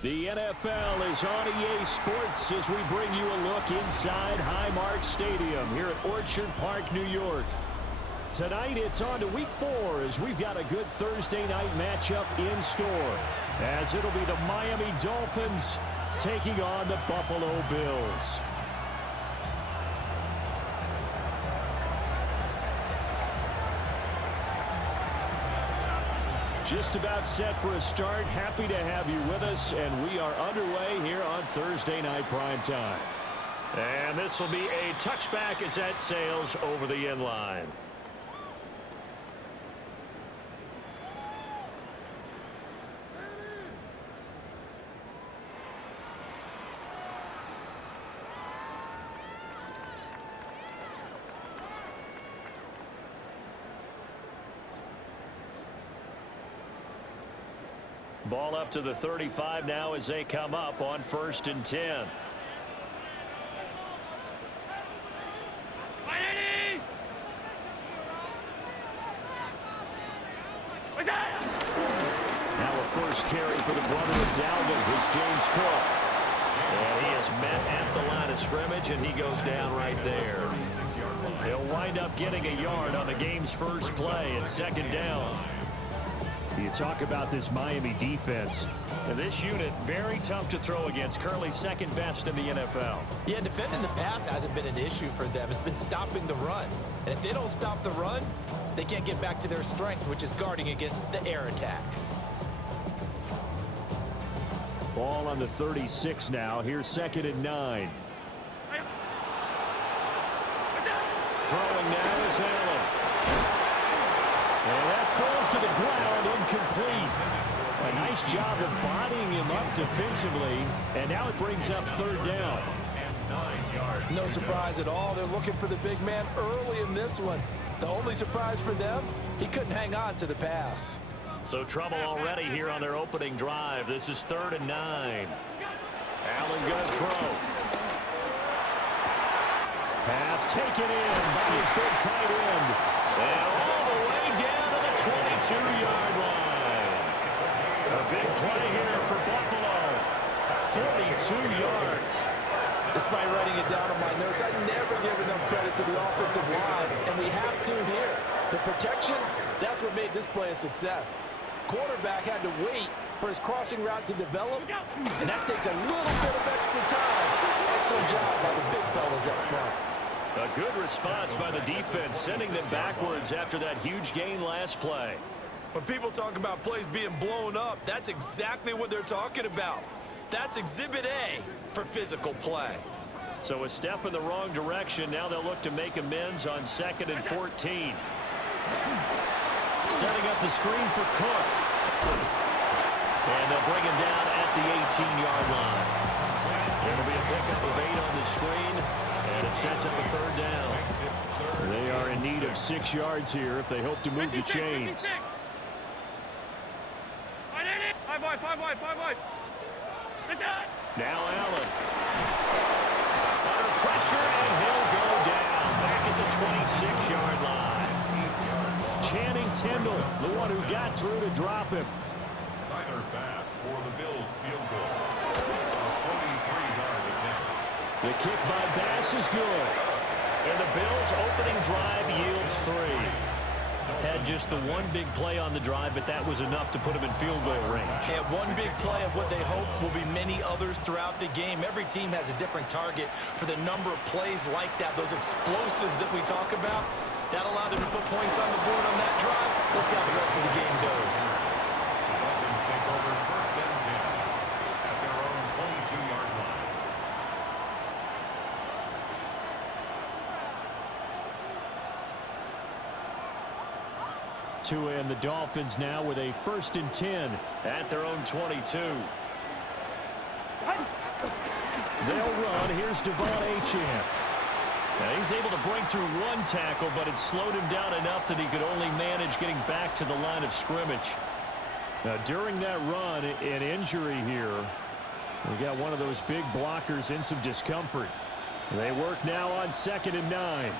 The NFL is on EA Sports as we bring you a look inside Highmark Stadium here at Orchard Park, New York. Tonight it's on to Week 4 as we've got a good Thursday night matchup in store, as it'll be the Miami Dolphins taking on the Buffalo Bills. Just about set for a start. Happy to have you with us, and we are underway here on Thursday Night Primetime. And this will be a touchback as that sails over the end line. Ball up to the 35 now as they come up on 1st and 10. Now a first carry for the brother of Dalvin is James Cook. And he is met at the line of scrimmage, and he goes down right there. He'll wind up getting a yard on the game's first play at 2nd down. You talk about this Miami defense. And this unit, very tough to throw against, currently 2nd best in the NFL. Yeah, defending the pass hasn't been an issue for them. It's been stopping the run. And if they don't stop the run, they can't get back to their strength, which is guarding against the air attack. Ball on the 36 now. Here's 2nd and 9. Throwing now is Allen. And that falls to the ground, incomplete. A nice job of bodying him up defensively, and now it brings up 3rd down. No surprise at all. They're looking for the big man early in this one. The only surprise for them, he couldn't hang on to the pass. So trouble already here on their opening drive. This is 3rd and 9. Allen going to throw. Pass taken in by his big tight end. And all the way down to the 22-yard line. A big play here for Buffalo. 42 yards. Despite writing it down on my notes, I never give enough credit to the offensive line, and we have to here. The protection, that's what made this play a success. Quarterback had to wait for his crossing route to develop, and that takes a little bit of extra time. Excellent job by the big fellas up front. A good response by the defense, sending them backwards after that huge gain last play. When people talk about plays being blown up, that's exactly what they're talking about. That's Exhibit A for physical play. So a step in the wrong direction. Now they'll look to make amends on 2nd and 14. Setting up the screen for Cook. And they'll bring him down at the 18-yard line. It'll be a pickup of 8 on the screen. And it sets up a 3rd down. They are in need of 6 yards here if they hope to move the chains. 5 wide. Now Allen. Under pressure, and he'll go down back at the 26-yard line. Channing Tindall, the one who got through to drop him. Tyler Bass for the Bills field goal. A 43-yard attempt. The kick by Bass is good. And the Bills' opening drive yields 3. Had just the one big play on the drive, but that was enough to put them in field goal range. And one big play of what they hope will be many others throughout the game. Every team has a different target for the number of plays like that, those explosives that we talk about. That allowed them to put points on the board on that drive. Let's see how the rest of the game goes. The Dolphins take over 1st and 10 at their own 22-yard line. And the Dolphins now with a 1st and 10 at their own 22. They'll run. Here's Devon Achane. Now he's able to break through one tackle, but it slowed him down enough that he could only manage getting back to the line of scrimmage. Now during that run, an injury here. We got one of those big blockers in some discomfort. They work now on 2nd and 9.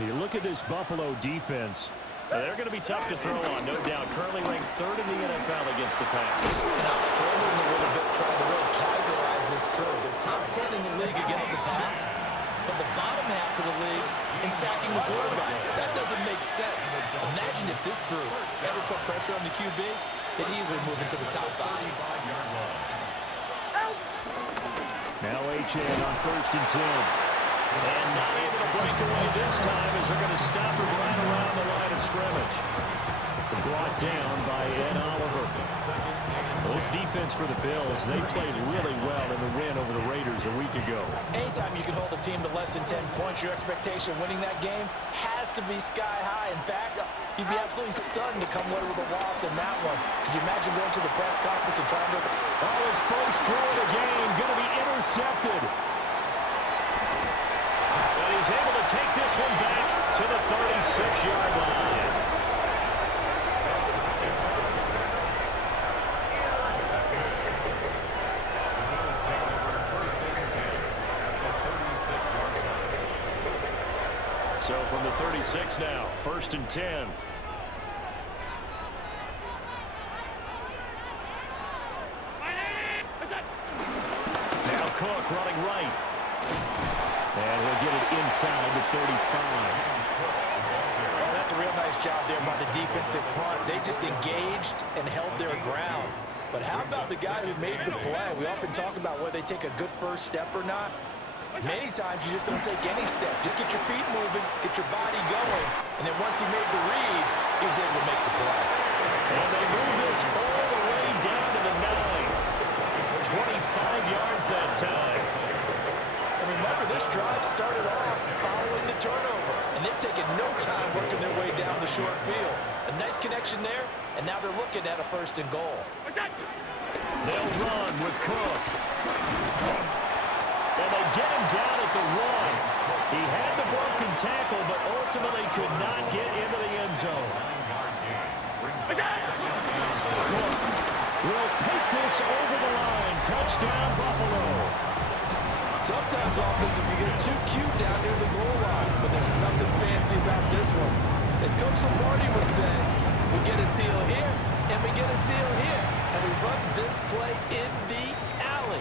You look at this Buffalo defense. They're going to be tough to throw on, no doubt. Currently ranked 3rd in the NFL against the pass. And I'm struggling a little bit trying to really categorize this crew. They're top 10 in the league against the pass, but the bottom half of the league in sacking the quarterback. That doesn't make sense. Imagine if this group ever put pressure on the QB, they'd easily move into the top 5. Now Achane on 1st and 10. And not able to break away this time as they're going to stop him right around the line of scrimmage. Brought down by Ed Oliver. Well, this defense for the Bills, they played really well in the win over the Raiders a week ago. Anytime you can hold a team to less than 10 points, your expectation of winning that game has to be sky high. In fact, you'd be absolutely stunned to come away with a loss in that one. Could you imagine going to the press conference and trying to... Oh, his first throw of the game, going to be intercepted. But he's able to take this one back to the 36-yard line. So from the 36 now, 1st and 10. Now Cook running right. And he'll get it inside the 35. Well, that's a real nice job there by the defensive front. They just engaged and held their ground. But how about the guy who made the play? We often talk about whether they take a good first step or not. Many times you just don't take any step. Just get your feet moving, get your body going, and then once he made the read, he was able to make the play. And they move this all the way down to the 9. 25 yards that time. And remember, this drive started off following the turnover, and they've taken no time working their way down the short field. A nice connection there, and now they're looking at a 1st and goal. They'll run with Cook. And they get him down at the 1. He had the broken tackle, but ultimately could not get into the end zone. Cook will take this over the line. Touchdown, Buffalo. Sometimes offensive you get too cute down near the goal line, but there's nothing fancy about this one. As Coach Lombardi would say, we get a seal here, and we get a seal here, and we run this play in the alley.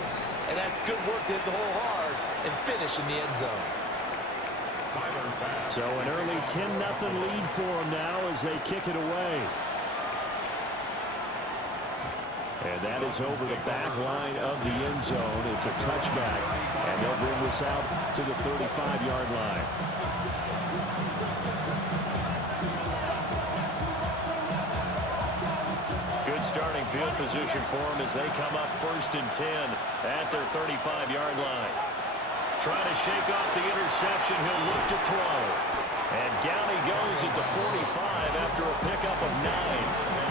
And that's good work to hit the hole hard and finish in the end zone. So an early 10-0 lead for them now as they kick it away. And that is over the back line of the end zone. It's a touchback, and they'll bring this out to the 35-yard line. Good starting field position for them as they come up 1st and 10 at their 35-yard line. Trying to shake off the interception. He'll look to throw. And down he goes at the 45 after a pickup of 9.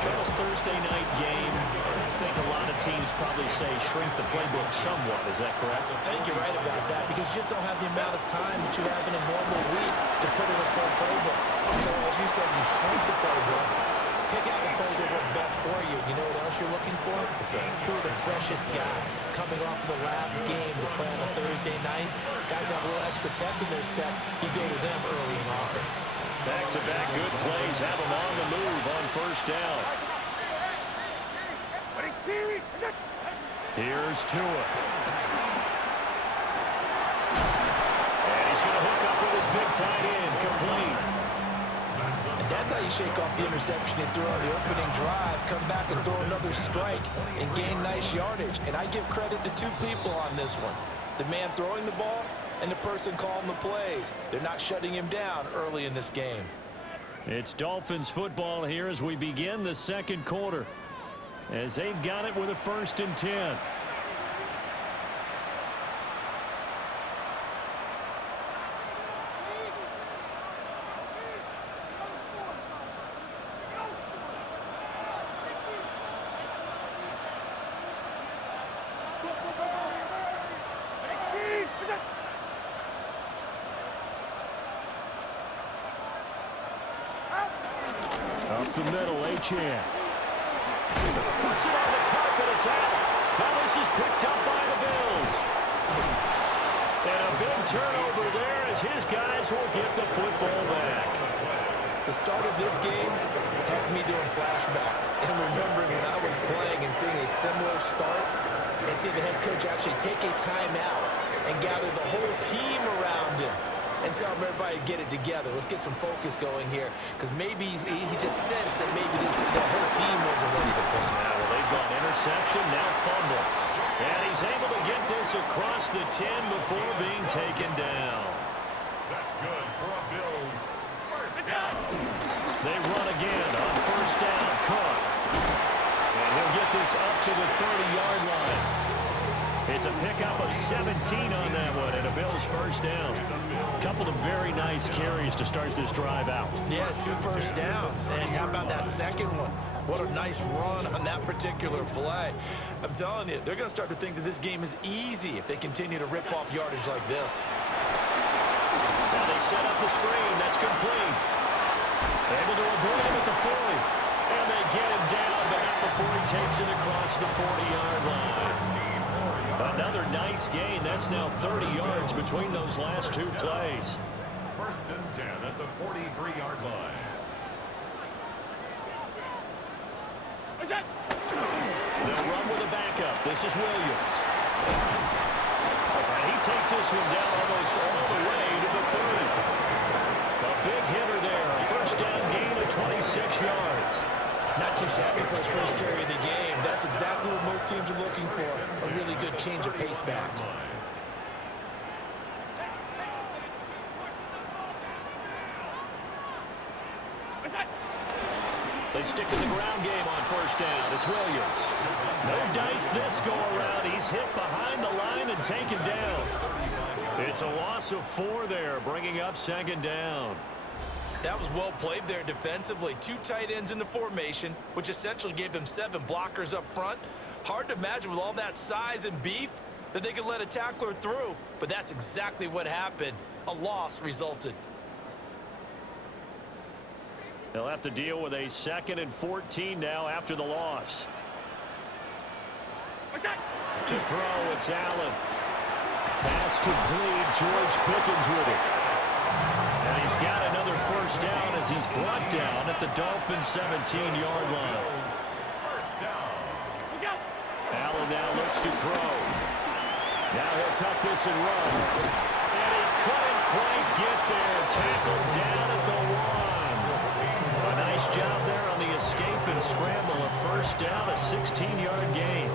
Charles, Thursday night game, I think a lot of teams probably say shrink the playbook somewhat. Is that correct? I think you're right about that because you just don't have the amount of time that you have in a normal week to put in a full playbook. So as you said, you shrink the playbook, pick out the plays that work best for you. You know what else you're looking for? Who are the freshest guys coming off of the last game to play on a Thursday night? Guys have a little extra pep in their step. You go to them early and often. Back-to-back good plays have them on the move on 1st down. Here's Tua. And he's going to hook up with his big tight end, complete. And that's how you shake off the interception you threw on the opening drive, come back and throw another strike and gain nice yardage. And I give credit to 2 people on this one. The man throwing the ball and the person calling the plays. They're not shutting him down early in this game. It's Dolphins football here as we begin the 2nd quarter, as they've got it with a 1st and 10. Up the middle, Achane. Puts it on the carpet attack. Now this is picked up by the Bills. And a big turnover there as his guys will get the football back. The start of this game has me doing flashbacks and remembering when I was playing and seeing a similar start and seeing the head coach actually take a timeout and gather the whole team around him and tell everybody to get it together. Let's get some focus going here, because maybe he just sensed that maybe the whole team wasn't ready to play. Yeah, well, they've gone interception, now fumble. And he's able to get this across the 10 before being taken down. That's good for a Bills first down. They run again on first down. Cook. And he'll get this up to the 30-yard line. It's a pickup of 17 on that one, and a Bills first down. A couple of very nice carries to start this drive out. Yeah, 2 first downs. And how about that second one? What a nice run on that particular play. I'm telling you, they're going to start to think that this game is easy if they continue to rip off yardage like this. Now they set up the screen. That's complete. Able to avoid him at the 40. And they get him down, but not before he takes it across the 40-yard line. Another nice gain. That's now 30 yards between those last 2 plays. First and 10 at the 43-yard line. They'll run with a backup. This is Williams. And he takes this one down almost all the way to the 30. A big hitter there. A first down gain of 26 yards. Not too shabby for his first carry of the game. That's exactly what most teams are looking for. A really good change of pace back. They stick to the ground game on first down. It's Williams. No dice this go-around. He's hit behind the line and taken down. It's a loss of 4 there, bringing up second down. That was well played there defensively. 2 tight ends in the formation, which essentially gave them 7 blockers up front. Hard to imagine with all that size and beef that they could let a tackler through, but that's exactly what happened. A loss resulted. They'll have to deal with a 2nd and 14 now after the loss. To throw, it's Allen. Pass complete. George Pickens with it. And he's got another first down as he's brought down at the Dolphins' 17-yard line. First down. Allen now looks to throw. Now he'll tuck this and run. And he couldn't quite get there. Tackled down at the 1. A nice job there on the escape and scramble. A first down, a 16-yard gain.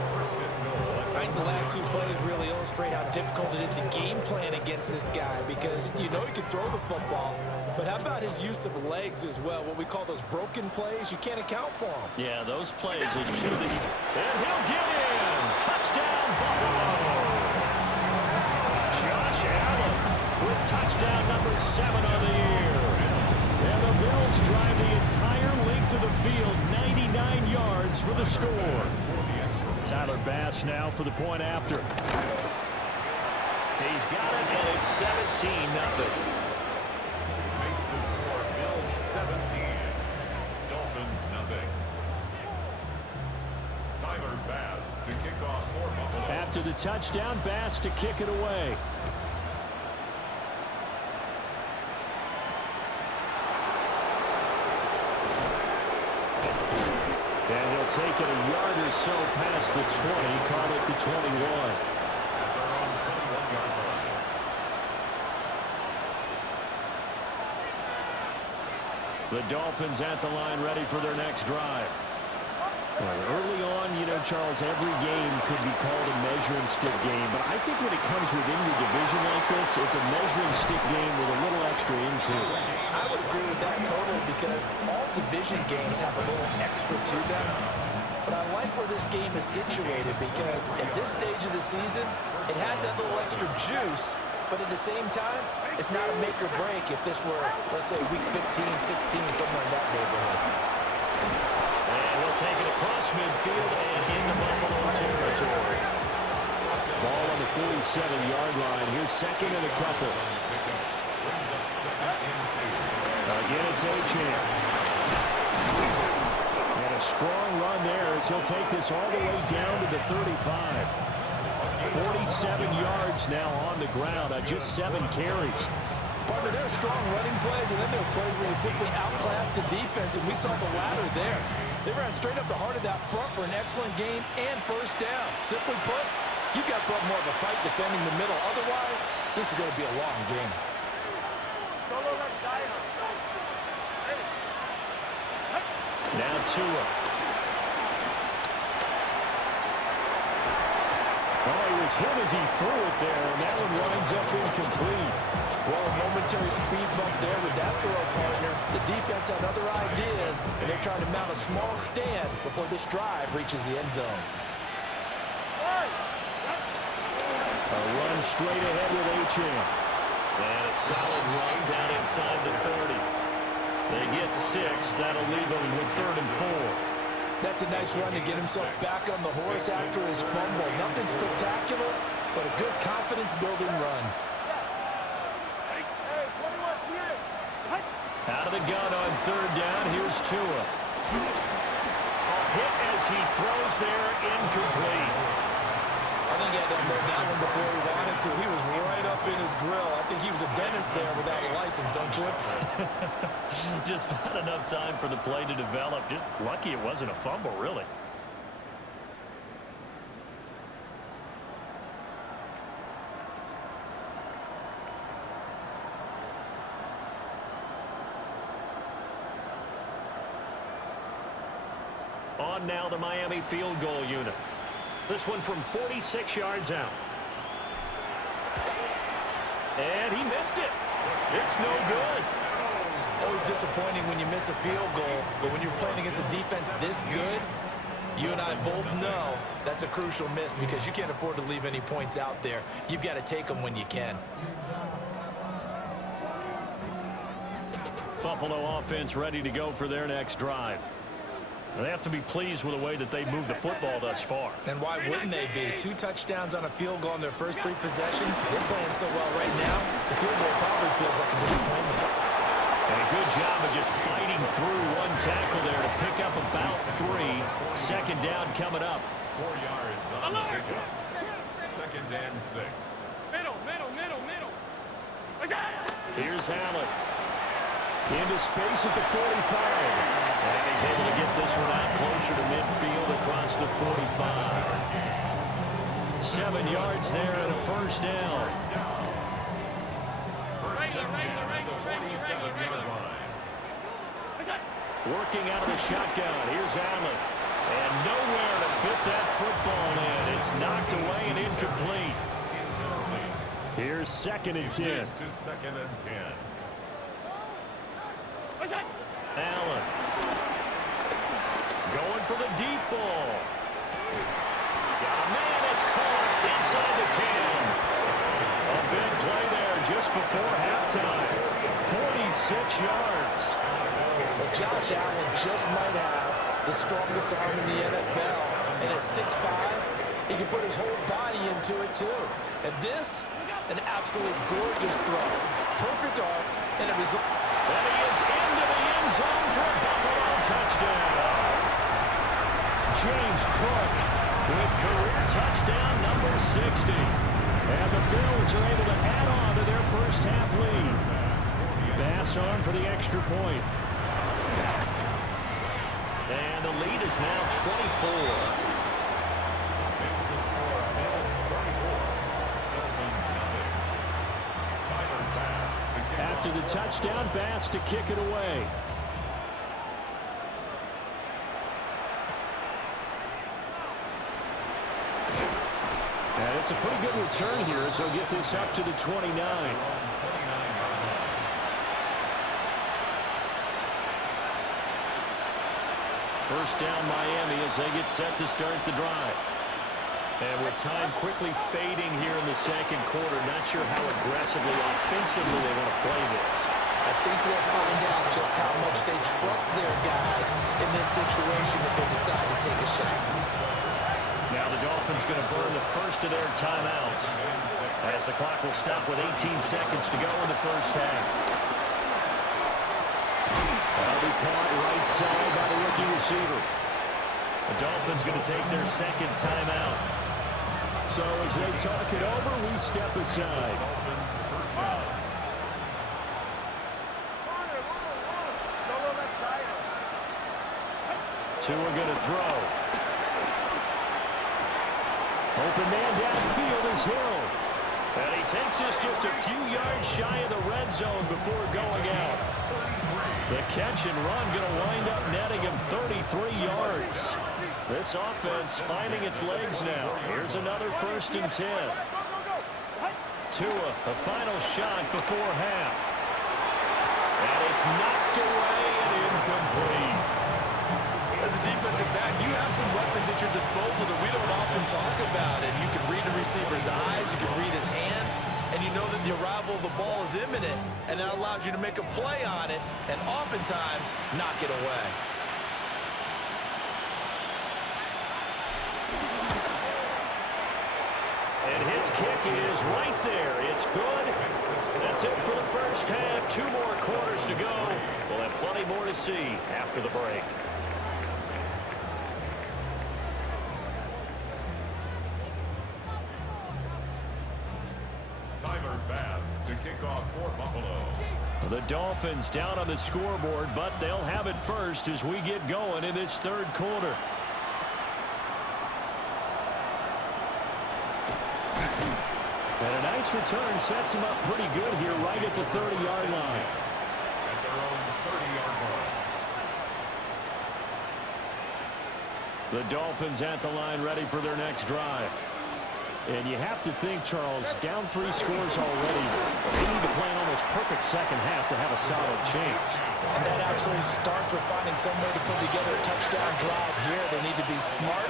I think the last 2 plays really illustrate how difficult it is to game plan against this guy, because you know he can throw the football, but how about his use of legs as well? What we call those broken plays, you can't account for them. Yeah, those plays, those 2 that and he'll get in. Touchdown, Buffalo. Josh Allen with touchdown number 7 on the year. And the Bills drive the entire length of the field, 99 yards for the score. Tyler Bass now for the point after. He's got it, and it's 17-0. Makes the score Bills 17. Dolphins nothing. Tyler Bass to kick off for Buffalo. After the touchdown, Bass to kick it away. And he'll take it a yard or so past the 20, call it the 21. At their own 21-yard line. The Dolphins at the line, ready for their next drive. Early on, you know, Charles, every game could be called a measuring stick game, but I think when it comes within your division like this, it's a measuring stick game with a little extra intrigue. I would agree with that totally, because all division games have a little extra to them. But I like where this game is situated, because at this stage of the season, it has that little extra juice, but at the same time, it's not a make or break if this were, let's say, week 15, 16, somewhere in that neighborhood. And he'll take it across midfield and into Buffalo territory. Ball on the 47-yard line. Here's 2nd and a couple. Brings up 2nd and 2. Again, it's Achane. And a strong run there as he'll take this all the way down to the 35. 47 yards now on the ground on just 7 carries. Partner, there are strong running plays, and then there are plays where they simply outclass the defense, and we saw the latter there. They ran straight up the heart of that front for an excellent gain and first down. Simply put, you've got to put up more of a fight defending the middle. Otherwise, this is going to be a long game. Now Tua. Oh, he was hit as he threw it there, and that one winds up incomplete. Well, a momentary speed bump there with that throw, partner. The defense had other ideas, and they're trying to mount a small stand before this drive reaches the end zone. A run straight ahead with H.M. And a solid run down inside the 30. They get 6. That'll leave them with 3rd and 4. That's a nice run to get himself back on the horse after his fumble. Nothing spectacular, but a good confidence-building run. Out of the gun on 3rd down. Here's Tua. A hit as he throws there, incomplete. I think he had to unload that one before he wanted to. He was right up in his grill. I think he was a dentist there without a license, don't you? Just not enough time for the play to develop. Just lucky it wasn't a fumble, really. On now the Miami field goal unit. This one from 46 yards out. And he missed it. It's no good. Always disappointing when you miss a field goal, but when you're playing against a defense this good, you and I both know that's a crucial miss because you can't afford to leave any points out there. You've got to take them when you can. Buffalo offense ready to go for their next drive. They have to be pleased with the way that they've moved the football thus far. And why wouldn't they be? 2 touchdowns on a field goal in their first 3 possessions. They're playing so well right now, the field goal probably feels like a disappointment. And a good job of just fighting through one tackle there to pick up about 3. 2nd down coming up. 4 yards on the pickup. 2nd and 6. Middle. Here's Allen. Into space at the 45. And he's able to get this one out closer to midfield across the 45. 7 yards there and a first down. Working out of the shotgun. Here's Allen. And nowhere to fit that football in. It's knocked away and incomplete. Here's 2nd and 10. Here's to 2nd and 10. Allen. Going for the deep ball. Got a man, it's caught inside the 10. A big play there just before halftime. 46 yards. Well, Josh Allen just might have the strongest arm in the NFL. And at 6'5", he can put his whole body into it, too. And this, an absolute gorgeous throw. Perfect arm, and a result. And he is into the end zone for a Buffalo touchdown. James Cook With career touchdown number 60. And the Bills are able to add on to their first half lead. Bass on for the extra point. And the lead is now 24. Makes the score Bills 34. Dolphins nothing. Tyler Bass to kick After the touchdown, Bass to kick it away. And it's a pretty good return here as he'll get this up to the 29. First down Miami as they get set to start the drive. And with time quickly fading here in the second quarter, not sure how aggressively, offensively they want to play this. I think we'll find out just how much they trust their guys in this situation if they decide to take a shot. Now the Dolphins going to burn the first of their timeouts as the clock will stop with 18 seconds to go in the first half. That'll be caught right side by the rookie receiver. The Dolphins going to take their second timeout. So as they talk it over, we step aside. Tua going to throw. Open man downfield is Hill. And he takes this just a few yards shy of the red zone before going out. The catch and run going to wind up netting him 33 yards. This offense finding its legs now. Here's another 1st and 10. Tua, the final shot before half. And it's knocked away and incomplete. As a defensive back, you have some weapons at your disposal that we don't often talk about. And you can read the receiver's eyes, you can read his hands, and you know that the arrival of the ball is imminent, and that allows you to make a play on it and oftentimes knock it away. And his kick is right there. It's good. That's it for the first half. 2 more quarters to go. We'll have plenty more to see after the break. To kick off for Buffalo. The Dolphins down on the scoreboard, but they'll have it first as we get going in this 3rd quarter. And a nice return sets him up pretty good here right at the 30-yard line. At their own 30-yard line. The Dolphins at the line ready for their next drive. And you have to think, Charles, down 3 scores already. They need to play an almost perfect second half to have a solid chance. And that absolutely starts with finding some way to put together a touchdown drive here. They need to be smart,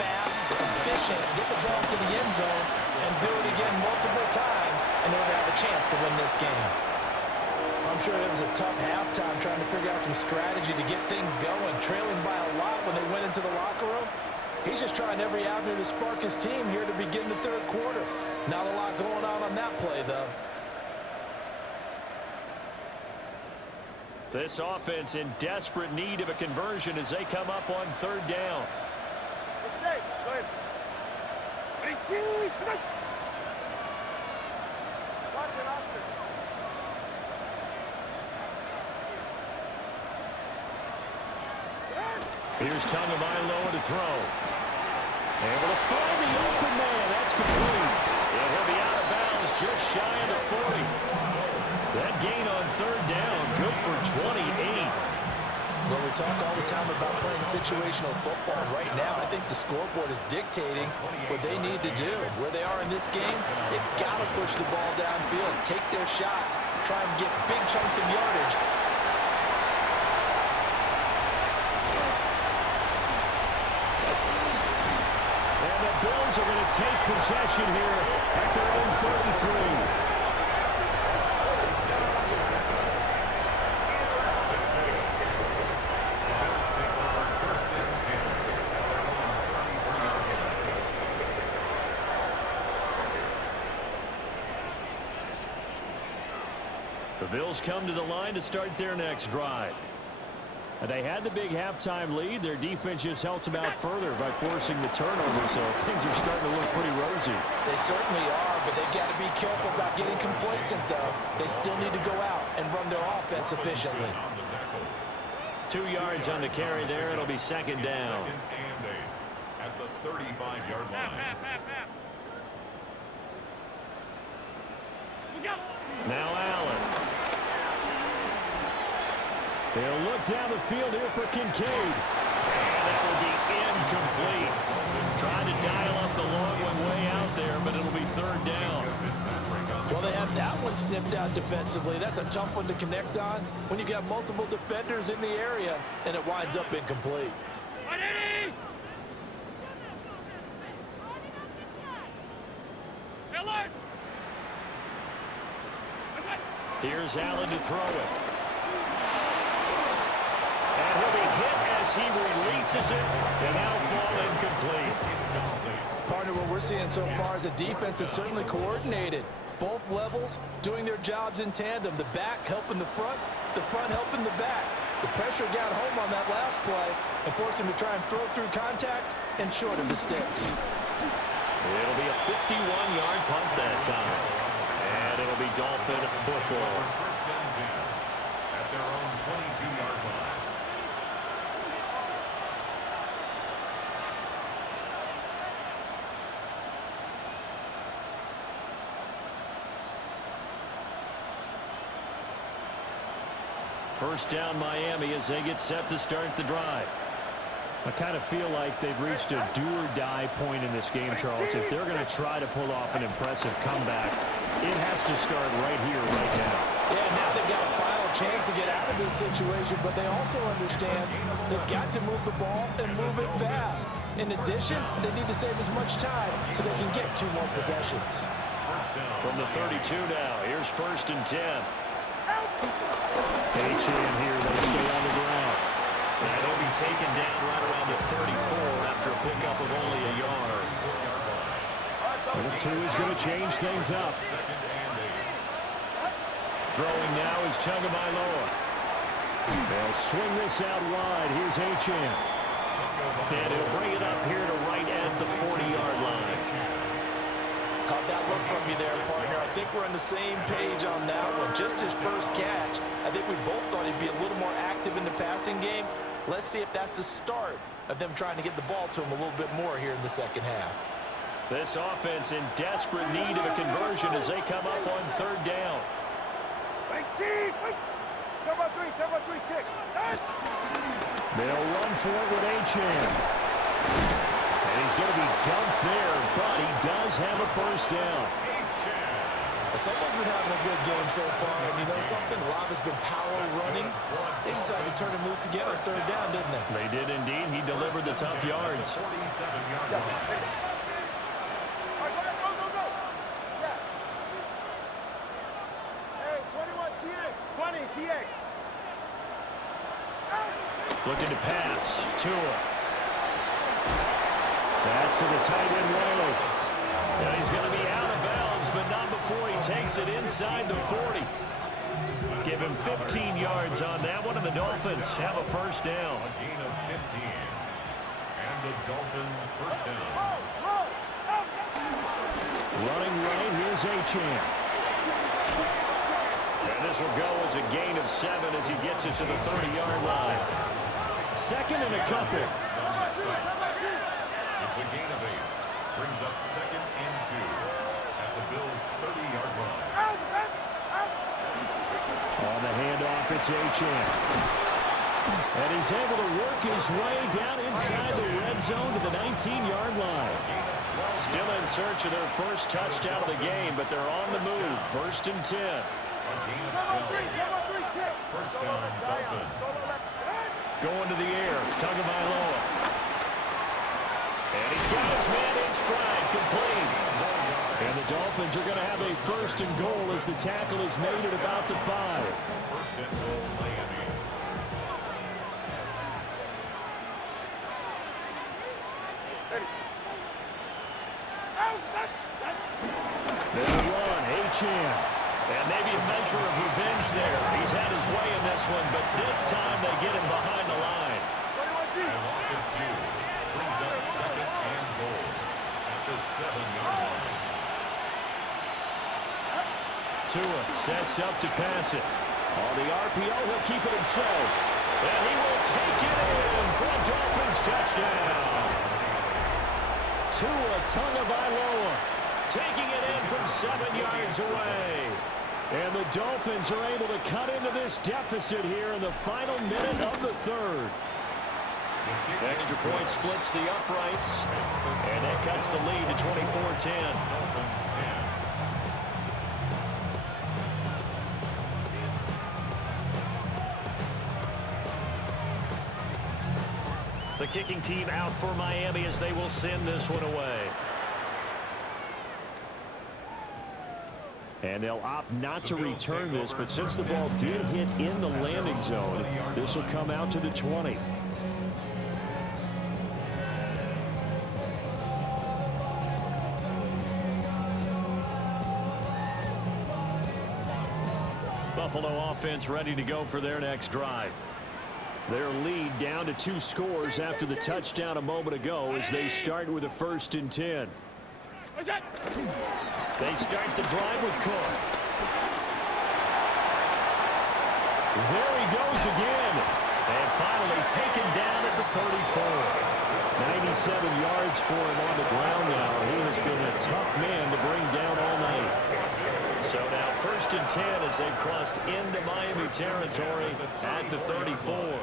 fast, efficient, get the ball to the end zone, and do it again multiple times in order to have a chance to win this game. I'm sure it was a tough halftime trying to figure out some strategy to get things going, trailing by a lot when they went into the locker room. He's just trying every avenue to spark his team here to begin the 3rd quarter. Not a lot going on that play, though. This offense in desperate need of a conversion as they come up on 3rd down. It's safe. Go ahead. Ready, two, come on. Watch it, Oscar. Here's Tagovailoa to throw. Able to find the open man. That's complete. And he'll be out of bounds just shy of the 40. That gain on 3rd down, good for 28. Well, we talk all the time about playing situational football. Right now, I think the scoreboard is dictating what they need to do. Where they are in this game, they've got to push the ball downfield, take their shots, try and get big chunks of yardage. Bills are going to take possession here at their own 33. The Bills come to the line to start their next drive. They had the big halftime lead. Their defense just helped them out further by forcing the turnover, so things are starting to look pretty rosy. They certainly are, but they've got to be careful about getting complacent, though. They still need to go out and run their offense efficiently. 2 yards on the carry there. It'll be 2nd down. 2nd and 8 at the 35-yard line. Now Allen. They'll look down the field here for Kincaid. And that will be incomplete. Trying to dial up the long one way out there, but it'll be 3rd down. Well, they have that one snipped out defensively. That's a tough one to connect on when you got multiple defenders in the area, and it winds up incomplete. Here's Allen to throw it. And he'll be hit as he releases it, and that'll fall incomplete. Partner, what we're seeing so far is the defense is certainly coordinated. Both levels doing their jobs in tandem. The back helping the front helping the back. The pressure got home on that last play and forced him to try and throw through contact and short of the sticks. It'll be a 51-yard punt that time. And it'll be Dolphin football. 1st and 10 at their own 22-yard line. First down Miami as they get set to start the drive. I kind of feel like they've reached a do-or-die point in this game, Charles. If they're going to try to pull off an impressive comeback, it has to start right here, right now. Yeah, now they've got a final chance to get out of this situation, but they also understand they've got to move the ball and move it fast. In addition, they need to save as much time so they can get 2 more possessions. From the 32 now, here's 1st and 10. H.A.M. here, they stay on the ground. And he'll be taken down right around the 34 after a pickup of only a yard. Well, 2 is going to change things up. Throwing now is Tagovailoa. They'll swing this out wide. Here's H.A.M. And he'll bring it up here to right at the 40-yard line. Caught that look from you there, partner. I think we're on the same page on that one. Just his first catch, I think we both thought he'd be a little more active in the passing game. Let's see if that's the start of them trying to get the ball to him a little bit more here in the second half. This offense in desperate need of a conversion as they come up on 3rd down. Wait. Turn about three, kick. They'll run for it with H.A.M. And he's going to be dumped there, but he does have a 1st down. Someone's been having a good game so far, and you know something? A lot has been power running. They decided to turn him loose again on 3rd down, didn't they? They did indeed. He delivered the tough yards. 47-yard line. Go. Step. Hey, 21 TX. 20 TX. Looking to pass. Tua. That's to the tight end, Riley. And he's going to be out of bounds, but not before he takes it inside the 40. Give him 15 yards on that one, and the Dolphins have a 1st down. A gain of 15. And the Dolphins 1st down. Running right, here's H.A.M. And this will go as a gain of 7 as he gets it to the 30-yard line. 2nd and a couple. It's a gain of 8. Brings up 2nd and 2 at the Bills' 30-yard line. On the handoff, it's H.A.M. And he's able to work his way down inside the red zone to the 19-yard line. Still in search of their first touchdown of the game, but they're on the move. 1st and 10. A gain of 12. First down, Dolphins. Going to the air, Tagovailoa. And he's got his man in stride, complete. And the Dolphins are going to have a 1st and goal as the tackle is made at about the 5. 1st and goal, Miami. They'll run, H.A.M. And maybe a measure of revenge there. He's had his way in this one, but this time they get him behind the line. A loss of 2. Brings up 2nd and goal at the 7-yard line. Tua sets up to pass it. On the RPO, he'll keep it himself. And he will take it in for a Dolphins touchdown. Tua Tagovailoa Taking it in from 7 yards away. And the Dolphins are able to cut into this deficit here in the final minute of the 3rd. Extra point splits the uprights. And that cuts the lead to 24-10. Dolphins 10. The kicking team out for Miami as they will send this one away. And they'll opt not to return this, but since the ball did hit in the landing zone, this will come out to the 20. Buffalo offense ready to go for their next drive. Their lead down to 2 scores after the touchdown a moment ago as they start with a 1st and 10. They start the drive with Cook. There he goes again. And finally taken down at the 34. 97 yards for him on the ground now. He has been a tough man to bring down all night. So now 1st and 10 as they've crossed into Miami territory at the 34.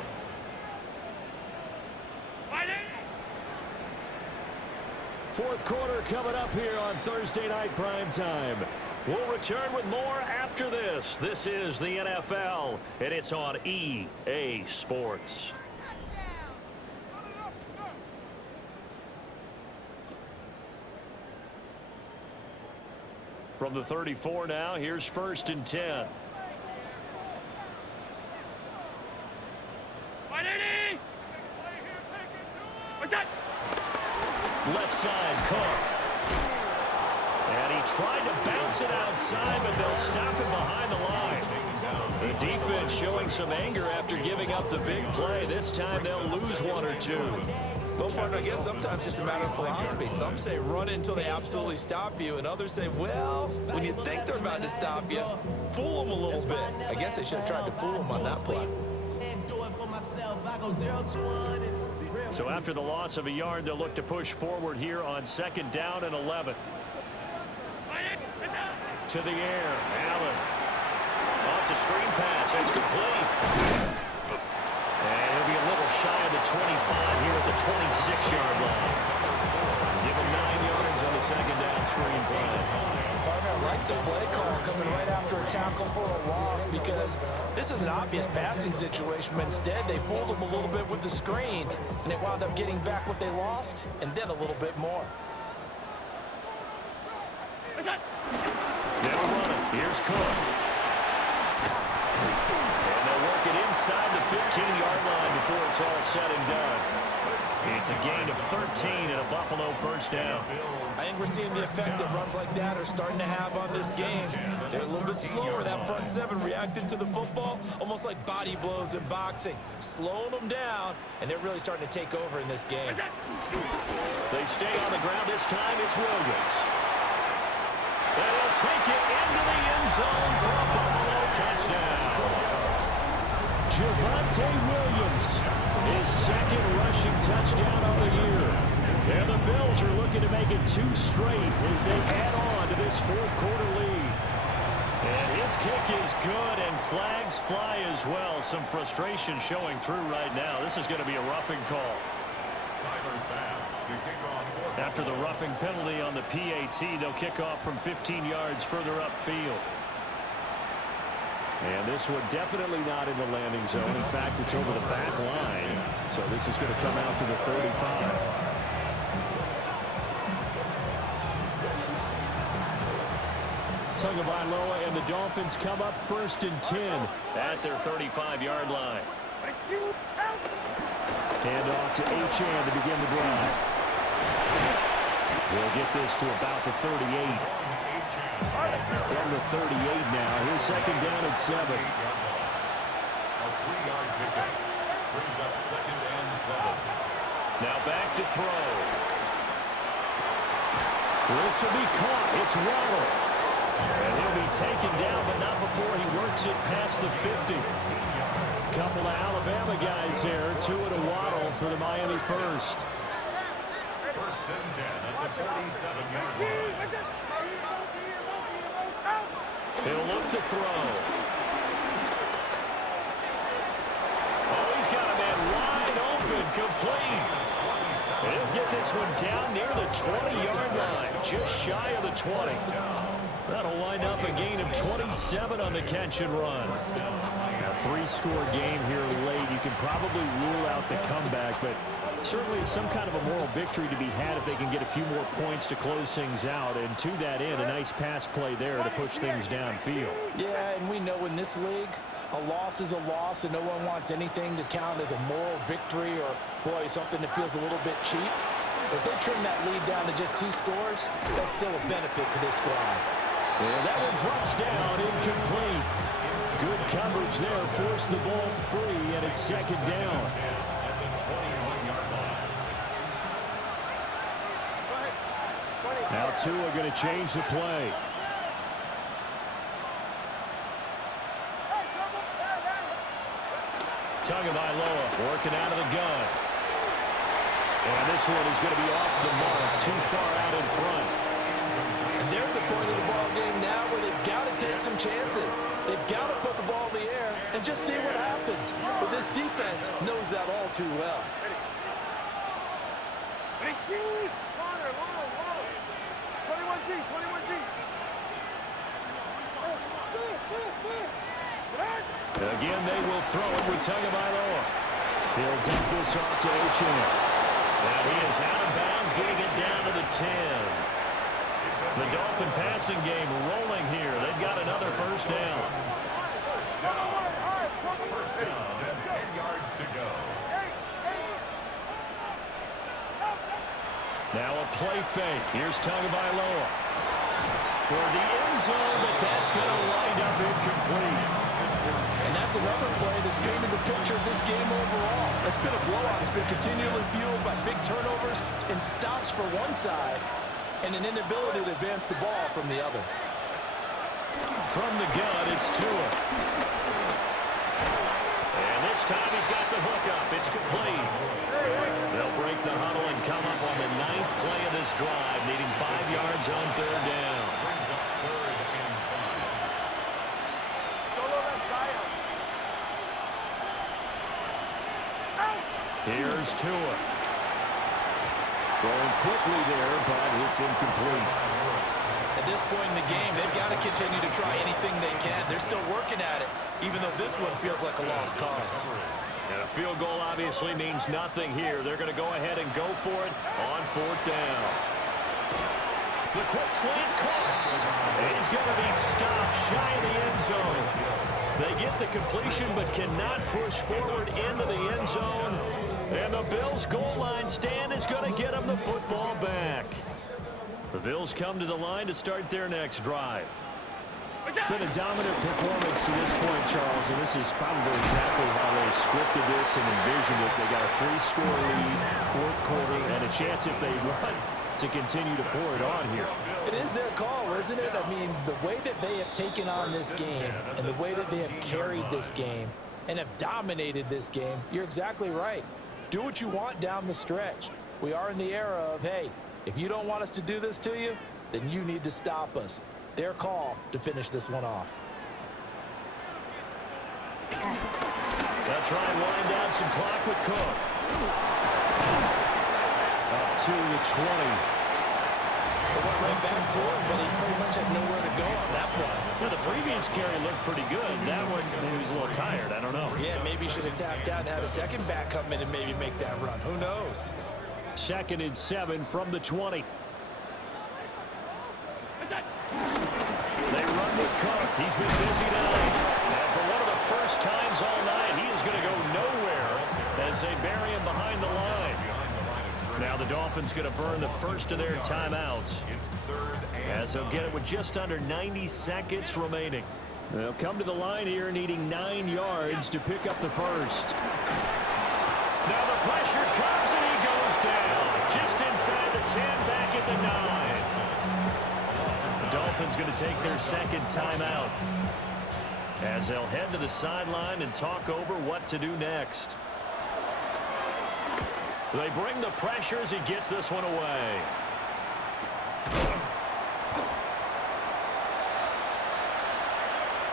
Fourth quarter coming up here on Thursday Night Prime Time. We'll return with more after this. This is the NFL, and it's on EA Sports. From the 34 now, here's 1st and 10. Left side, Cook. And he tried to bounce it outside, but they'll stop him behind the line. The defense showing some anger after giving up the big play. This time they'll lose one or two. Well, partner, I guess sometimes it's just a matter of philosophy. Some say run until they absolutely stop you, and others say, well, when you think they're about to stop you, fool them a little bit. I guess they should have tried to fool them on that play. So after the loss of a yard, they'll look to push forward here on 2nd down and 11. To the air, Allen. It's a screen pass. It's complete. And he'll be a little shy of the 25 here at the 26-yard line. Give him 9 yards on the 2nd down screen play. Partner, I like the play call coming right after a tackle for a loss because this is an obvious passing situation, but instead they fooled them a little bit with the screen, and they wound up getting back what they lost and then a little bit more. They'll run it. Here's Cook. And they'll work it inside the 15-yard line before it's all said and done. It's a gain of 13 and a Buffalo 1st down. I think we're seeing the effect that runs like that are starting to have on this game. They're a little bit slower. That front seven reacted to the football almost like body blows in boxing, slowing them down, and they're really starting to take over in this game. They stay on the ground this time. It's Williams. And he'll take it into the end zone for a Buffalo touchdown. Javonte Williams, his 2nd rushing touchdown on the year. And the Bills are looking to make it 2 straight as they add on to this 4th quarter lead. And his kick is good, and flags fly as well. Some frustration showing through right now. This is going to be a roughing call. After the roughing penalty on the PAT, they'll kick off from 15 yards further upfield. And this one definitely not in the landing zone. In fact, it's over the back line. So this is going to come out to the 35. Tagovailoa and the Dolphins come up 1st and 10 at their 35-yard line. Hand off to Achane to begin the drive. We'll get this to about the 38. From the 38 now. Here's 2nd down and 7. A 3-yard pickup brings up 2nd and 7. Now back to throw. This will be caught. It's Waddle. And he'll be taken down, but not before he works it past the 50. Couple of Alabama guys there. 2 and a Waddle for the Miami 1st. 1st and 10 at the 47-yard line. He'll look to throw. Oh, he's got a man wide open, complete. He'll get this one down near the 20-yard line, just shy of the 20. That'll wind up a gain of 27 on the catch and run. A 3-score game here late. You can probably rule out the comeback, but certainly some kind of a moral victory to be had if they can get a few more points to close things out. And to that end, a nice pass play there to push things downfield. Yeah, and we know in this league, a loss is a loss, and no one wants anything to count as a moral victory or, boy, something that feels a little bit cheap. If they trim that lead down to just 2 scores, that's still a benefit to this squad. And that one drops down, incomplete. Good coverage there, forced the ball free, and it's 2nd down. Now Tua going to change the play. Tagovailoa working out of the gun. And this one is going to be off the mark, too far out in front. And they're at the point of the ball game now where they've got to take some chances. They've got to put the ball in the air and just see what happens. But this defense knows that all too well. Ready, team! Corner, low. 21G, 21G. Again, they will throw it with Tagovailoa. He'll dump this off to H.M. And he is out of bounds, getting it down to the 10. The Dolphin passing game rolling here. They've got another first down. First down and 10 yards to go. Now a play fake. Here's Tagovailoa. Toward the end zone, but that's going to wind up incomplete. And that's another play that's painted the picture of this game overall. It's been a blowout. It's been continually fueled by big turnovers and stops for one side and an inability to advance the ball from the other. From the gun, it's Tua. And this time he's got the hook up. It's complete. They'll break the huddle and come up on the 9th play of this drive, needing 5 yards on third down. Brings up 3rd and 5. Here's Tua. Throwing quickly there, but it's incomplete. At this point in the game, they've got to continue to try anything they can. They're still working at it, even though this one feels like a lost cause. And a field goal obviously means nothing here. They're going to go ahead and go for it on 4th down. The quick slant caught. He's going to be stopped shy of the end zone. They get the completion but cannot push forward into the end zone. And the Bills' goal line stand is going to get them the football back. The Bills come to the line to start their next drive. It's been a dominant performance to this point, Charles, and this is probably exactly how they scripted this and envisioned it. They got a 3-score lead, 4th quarter, and a chance if they run to continue to pour it on here. It is their call, isn't it? I mean, the way that they have taken on this game and the way that they have carried this game and have dominated this game, you're exactly right. Do what you want down the stretch. We are in the era of, hey, if you don't want us to do this to you, then you need to stop us. Their call to finish this one off. They'll try and wind down some clock with Cook. Up to the 20. They went right back to him, but he pretty much had nowhere to go on that play. Well, the previous carry looked pretty good. That one, maybe he was a little tired. I don't know. Yeah, maybe he should have tapped out and had a second back come in and maybe make that run. Who knows? 2nd and 7 from the 20. They run with Cook. He's been busy tonight. And for one of the first times all night, he is going to go nowhere as they bury him behind the line. Now the Dolphins going to burn the first of their timeouts as they'll get it with just under 90 seconds remaining. They'll come to the line here needing 9 yards to pick up the first. Now the pressure comes and he goes down. Just inside the 10, back at the 9. The Dolphins going to take their 2nd timeout as they'll head to the sideline and talk over what to do next. They bring the pressure as he gets this one away.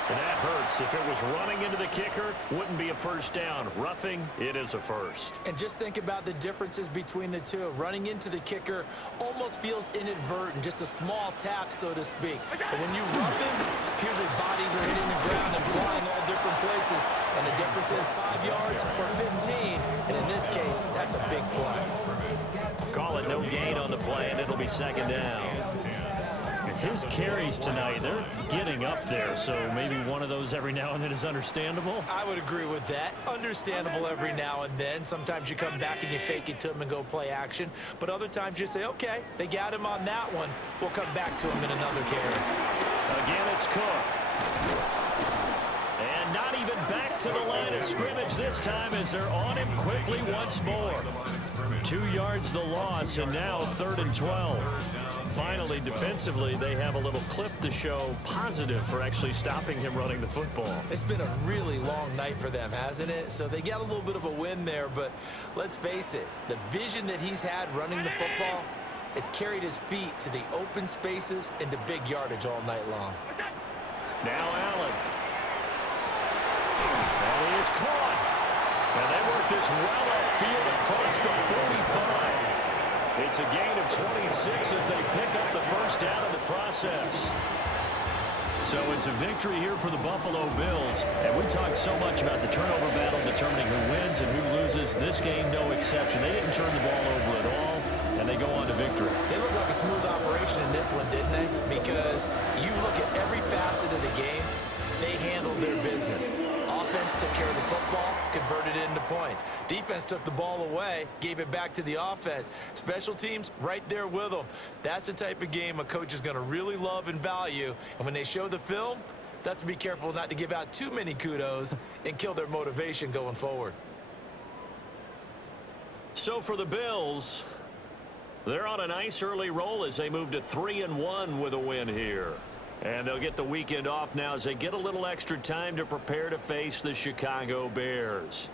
And that hurts. If it was running into the kicker, wouldn't be a first down. Roughing, it is a first. And just think about the differences between the two. Running into the kicker almost feels inadvertent, just a small tap, so to speak. But when you rough him, usually bodies are hitting the ground and flying all different places. And the difference is 5 yards or 15. And in this case, that's a big play. Call it no gain on the play, and it'll be 2nd down. His carries tonight, they're getting up there, so maybe one of those every now and then is understandable. I would agree with that. Understandable every now and then. Sometimes you come back and you fake it to him and go play action. But other times you say, okay, they got him on that one. We'll come back to him in another carry. Again, it's Cook. And not even back to the line of scrimmage this time as they're on him quickly once more. 2 yards the loss, and now 3rd and 12. finally, defensively, they have a little clip to show positive for actually stopping him running the football. It's been a really long night for them, hasn't it? So they got a little bit of a win there, but let's face it, the vision that he's had running the football has carried his feet to the open spaces and to big yardage all night long. Now Allen. And he is caught. And they work this well upfield across the 45. It's a gain of 26 as they pick up the first down in the process. So it's a victory here for the Buffalo Bills. And we talked so much about the turnover battle determining who wins and who loses. This game, no exception. They didn't turn the ball over at all, and they go on to victory. They look like a smooth operation in this one, didn't they? Because you look at every facet of the game, they handled their business. Offense took care of the football, converted it into points. Defense took the ball away, gave it back to the offense. Special teams, right there with them. That's the type of game a coach is going to really love and value. And when they show the film, they have to be careful not to give out too many kudos and kill their motivation going forward. So for the Bills, they're on a nice early roll as they move to 3-1 with a win here. And they'll get the weekend off now as they get a little extra time to prepare to face the Chicago Bears.